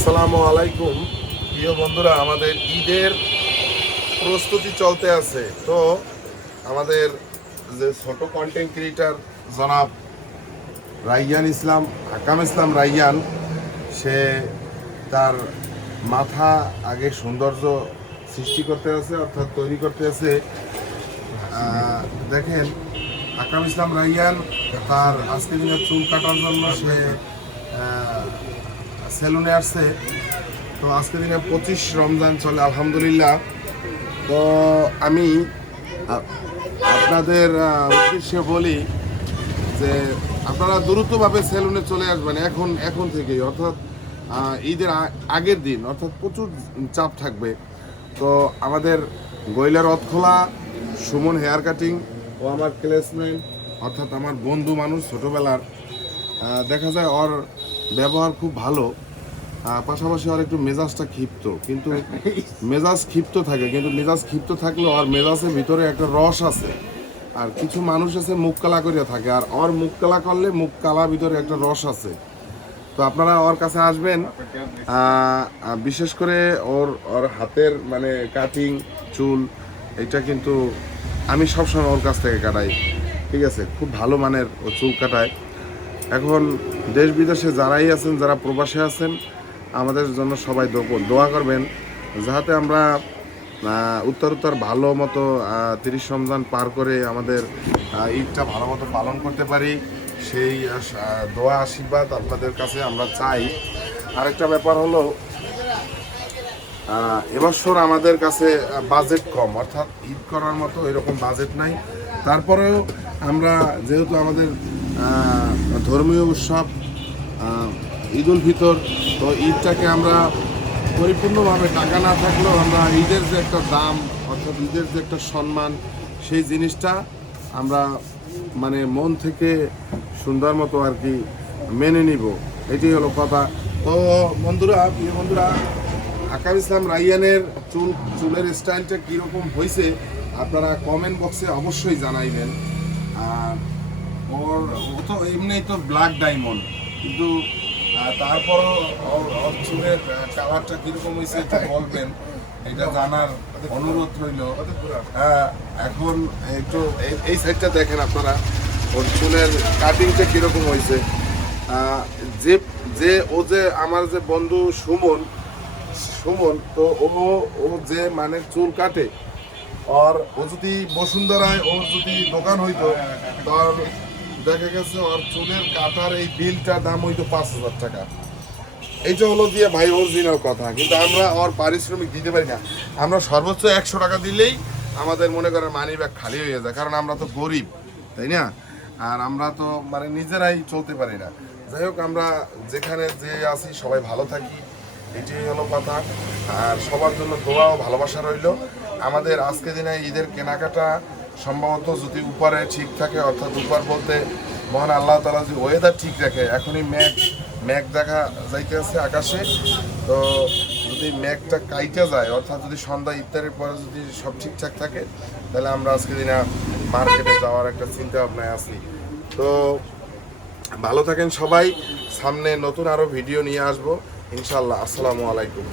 আসসালামু আলাইকুম প্রিয় বন্ধুরা, আমাদের ঈদের প্রস্তুতি চলতে আছে। তো আমাদের যে ছোট কন্টেন্ট ক্রিয়েটার জনাব রাইয়ান ইসলাম, হাকাম ইসলাম রাইয়ান, সে তার মাথা আগে সৌন্দর্য সৃষ্টি করতে আছে, অর্থাৎ তৈরি করতে আছে। দেখেন, হাকাম ইসলাম রাইয়ান তার আজকে দিনে চুল কাটার জন্য সে সেলুনে আসছে। তো আজকে দিনে 25 রমজান চলে, আলহামদুলিল্লাহ। তো আমি আপনাদের উদ্দেশ্যে বলি যে আপনারা দ্রুতভাবে সেলুনে চলে আসবেন এখন থেকেই, অর্থাৎ ঈদের আগের দিন, অর্থাৎ প্রচুর চাপ থাকবে। তো আমাদের গইলা রথখোলা সুমন হেয়ার কাটিং ও আমার ক্লাসমেট, অর্থাৎ আমার বন্ধু মানুষ ছোটোবেলার, দেখা যায় ওর ব্যবহার খুব ভালো, পাশাপাশি আর একটু মেজাজটা ক্ষিপ্ত, কিন্তু মেজাজ ক্ষিপ্ত থাকে, কিন্তু মেজাজ ক্ষিপ্ত থাকলেও আর মেজাজের ভিতরে একটা রস আছে। আর কিছু মানুষ আছে মুখ কালা করিয়া থাকে, আর ওর মুখ কালা করলে মুখ কালা ভিতরে একটা রস আছে। তো আপনারা ওর কাছে আসবেন, বিশেষ করে ওর হাতের মানে কাটিং চুল, এটা কিন্তু আমি সবসময় ওর কাছ থেকে কাটাই, ঠিক আছে? খুব ভালো মানের ও চুল কাটায়। এখন দেশ বিদেশে যারাই আছেন, যারা প্রবাসে আছেন, আমাদের জন্য সবাই দোয়া করবেন, যাতে আমরা উত্তর ভালো মতো 30 রমজান পার করে আমাদের ঈদটা ভালো মতো পালন করতে পারি। সেই দোয়া আশীর্বাদ আপনাদের কাছে আমরা চাই। আরেকটা ব্যাপার হলো, এবছর আমাদের কাছে বাজেট কম, অর্থাৎ ঈদ করার মতো এরকম বাজেট নাই। তারপরেও আমরা যেহেতু আমাদের ধর্মীয় উৎসব ঈদ উল ফিতর, তো ঈদটাকে আমরা পরিপূর্ণভাবে টাকা না থাকলেও আমরা ঈদের যে একটা দাম, অর্থাৎ ঈদের যে একটা সম্মান, সেই জিনিসটা আমরা মানে মন থেকে সুন্দর মতো আর কি মেনে নিব, এটাই হলো কথা। তো বন্ধুরা, প্রিয় বন্ধুরা, হাকাম ইসলাম রাইয়ানের চুলের স্টাইলটা কীরকম হয়েছে আপনারা কমেন্ট বক্সে অবশ্যই জানাইবেন। আর ও তো এমনি তো ব্ল্যাক ডায়মন্ড, কিন্তু তারপরও ওর চুলের কালারটা কীরকম হয়েছে এটা বলবেন, এটা জানার অনুরোধ রইল। এখন একটু এই সাইডটা দেখেন আপনারা, ওর চুলের কাটিংটা কীরকম হয়েছে। ও যে আমার যে বন্ধু সুমন, তো ও যে মানে চুল কাটে, আর ও যদি বসুন্ধরায় ওর যদি দোকান হইতো, তার দেখা গেছে ওর চুলের কাটার এই বিলটার দাম হইতো 5,000 টাকা। এইটা হলো দিয়ে ভাই অরিজিনাল কথা, কিন্তু আমরা ওর পারিশ্রমিক দিতে পারি না। আমরা সর্বোচ্চ 100 টাকা দিলেই আমাদের মনে করেন মানি ব্যাগ খালি হয়ে যায়, কারণ আমরা তো গরিব, তাই না? আর আমরা তো মানে নিজেরাই চলতে পারি না। যাই হোক, আমরা যেখানে যে আছি সবাই ভালো থাকি, এটাই হলো কথা। আর সবার জন্য দোয়া ও ভালোবাসা রইল। আমাদের আজকে দিনে ঈদের কেনাকাটা সম্ভবত যদি উপরে ঠিক থাকে, অর্থাৎ উপর বলতে মহান আল্লাহ তাআলা যদি ওয়েদার ঠিক রাখে, এখনই মেঘ দেখা যাইতে আছে আকাশে। তো যদি মেঘটা কাইটা যায়, অর্থাৎ যদি সন্ধ্যা ইফতারের পরে যদি সব ঠিকঠাক থাকে, তাহলে আমরা আজকে দিনে মার্কেটে যাওয়ার একটা চিন্তা ভাবনায় আছি। তো ভালো থাকেন সবাই, সামনে নতুন আরও ভিডিও নিয়ে আসবো ইনশাল্লাহ। আসসালামু আলাইকুম।